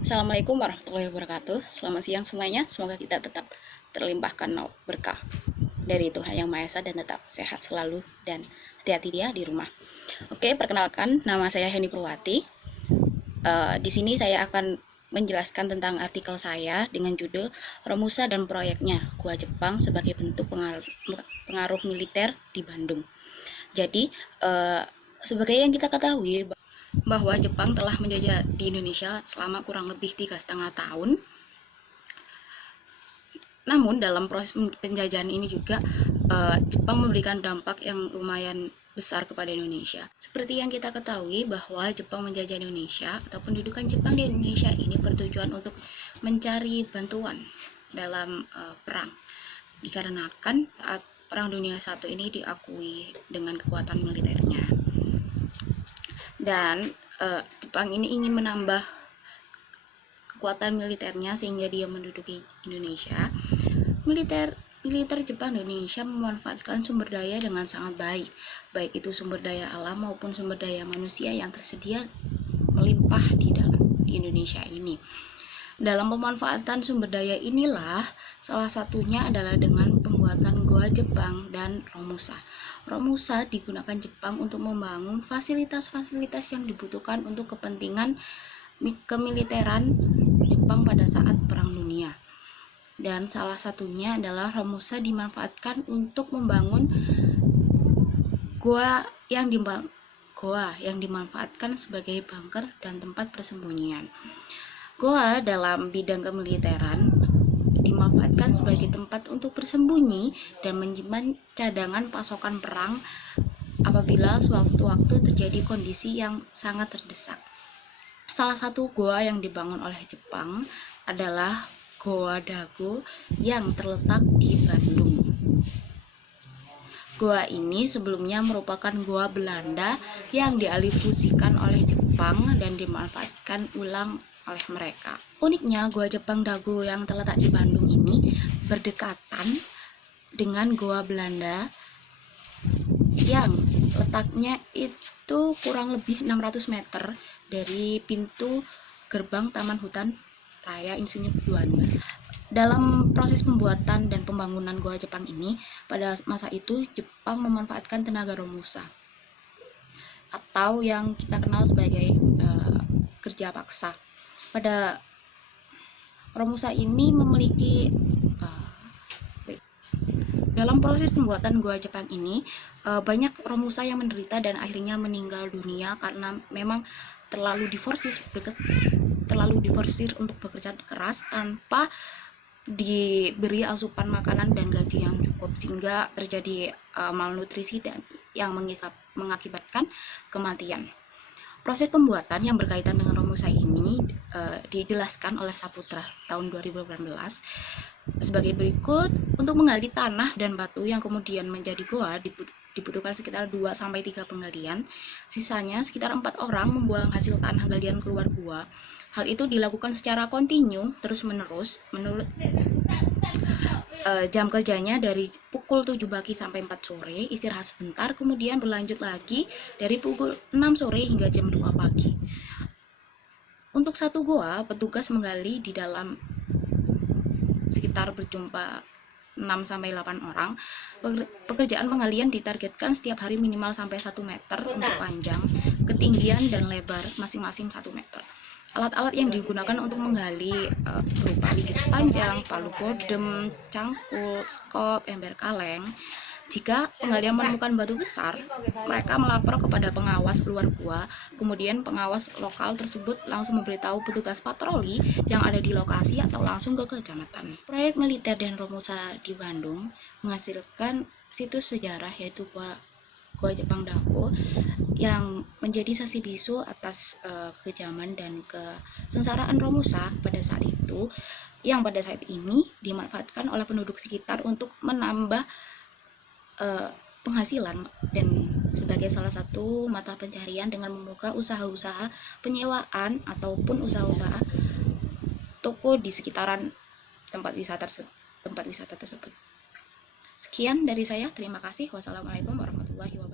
Assalamualaikum warahmatullahi wabarakatuh. Selamat siang semuanya. Semoga kita tetap terlimpahkan berkah dari Tuhan Yang Maha Esa dan tetap sehat selalu dan hati-hati dia di rumah. Oke, perkenalkan nama saya Heni Purwati. Di sini saya akan menjelaskan tentang artikel saya dengan judul Romusa dan Proyeknya Gua Jepang sebagai bentuk pengaruh militer di Bandung. Jadi, sebagai yang kita ketahui bahwa Jepang telah menjajah di Indonesia selama kurang lebih 3,5 tahun. Namun dalam proses penjajahan ini juga Jepang memberikan dampak yang lumayan besar kepada Indonesia. Seperti yang kita ketahui bahwa Jepang menjajah Indonesia atau pendudukan Jepang di Indonesia ini bertujuan untuk mencari bantuan dalam perang. Dikarenakan saat Perang Dunia I ini diakui dengan kekuatan militernya. Dan Jepang ini ingin menambah kekuatan militernya sehingga dia menduduki Indonesia. Militer Jepang di Indonesia memanfaatkan sumber daya dengan sangat baik itu sumber daya alam maupun sumber daya manusia yang tersedia melimpah di Indonesia ini. Dalam pemanfaatan sumber daya inilah salah satunya adalah dengan pembuatan Goa Jepang dan Romusa. Romusa digunakan Jepang untuk membangun fasilitas-fasilitas yang dibutuhkan untuk kepentingan kemiliteran Jepang pada saat Perang Dunia. Dan salah satunya adalah Romusa dimanfaatkan untuk membangun goa yang dimanfaatkan sebagai bunker dan tempat persembunyian. Goa dalam bidang kemiliteran dimanfaatkan sebagai tempat untuk bersembunyi dan menyimpan cadangan pasokan perang apabila sewaktu-waktu terjadi kondisi yang sangat terdesak. Salah satu goa yang dibangun oleh Jepang adalah Goa Dago yang terletak di Bandung. Goa ini sebelumnya merupakan goa Belanda yang dialihfungsikan oleh Jepang dan dimanfaatkan ulang oleh mereka. Uniknya, Goa Jepang Dago yang terletak di Bandung ini berdekatan dengan Goa Belanda yang letaknya itu kurang lebih 600 meter dari pintu gerbang Taman Hutan Raya Insinyur Juanda. Dalam proses pembuatan dan pembangunan Goa Jepang ini, pada masa itu Jepang memanfaatkan tenaga Romusa atau yang kita kenal sebagai kerja paksa. Pada Romusa ini memiliki dalam proses pembuatan Goa Jepang ini banyak Romusa yang menderita dan akhirnya meninggal dunia karena memang terlalu diforsir untuk bekerja keras tanpa diberi asupan makanan dan gaji yang cukup sehingga terjadi malnutrisi dan yang mengakibatkan kematian. Proses pembuatan yang berkaitan dengan Romusa ini dijelaskan oleh Saputra tahun 2018 sebagai berikut. Untuk menggali tanah dan batu yang kemudian menjadi goa dibutuhkan sekitar 2-3 penggalian. Sisanya sekitar 4 orang membuang hasil tanah galian keluar gua. Hal itu dilakukan secara kontinu terus-menerus menurut jam kerjanya dari pukul 7 pagi sampai 4 sore, istirahat sebentar, kemudian berlanjut lagi dari pukul 6 sore hingga jam 2 pagi. Untuk satu goa, petugas menggali di dalam sekitar berjumpa 6-8 orang. Pekerjaan penggalian ditargetkan setiap hari minimal sampai 1 meter untuk panjang, ketinggian dan lebar masing-masing 1 meter. Alat-alat yang digunakan untuk menggali berupa gigi sepanjang, palu godem, cangkul, skop, ember kaleng. Jika penggalian menemukan batu besar, mereka melapor kepada pengawas luar gua. Kemudian pengawas lokal tersebut langsung memberitahu petugas patroli yang ada di lokasi atau langsung ke kecamatan. Proyek militer dan Romusa di Bandung menghasilkan situs sejarah yaitu Goa Jepang Dago yang menjadi saksi bisu atas kekejaman dan kesengsaraan Romusa pada saat itu, yang pada saat ini dimanfaatkan oleh penduduk sekitar untuk menambah penghasilan dan sebagai salah satu mata pencarian dengan membuka usaha-usaha penyewaan ataupun usaha-usaha toko di sekitaran tempat wisata tersebut. Sekian dari saya, terima kasih. Wassalamualaikum warahmatullahi wabarakatuh.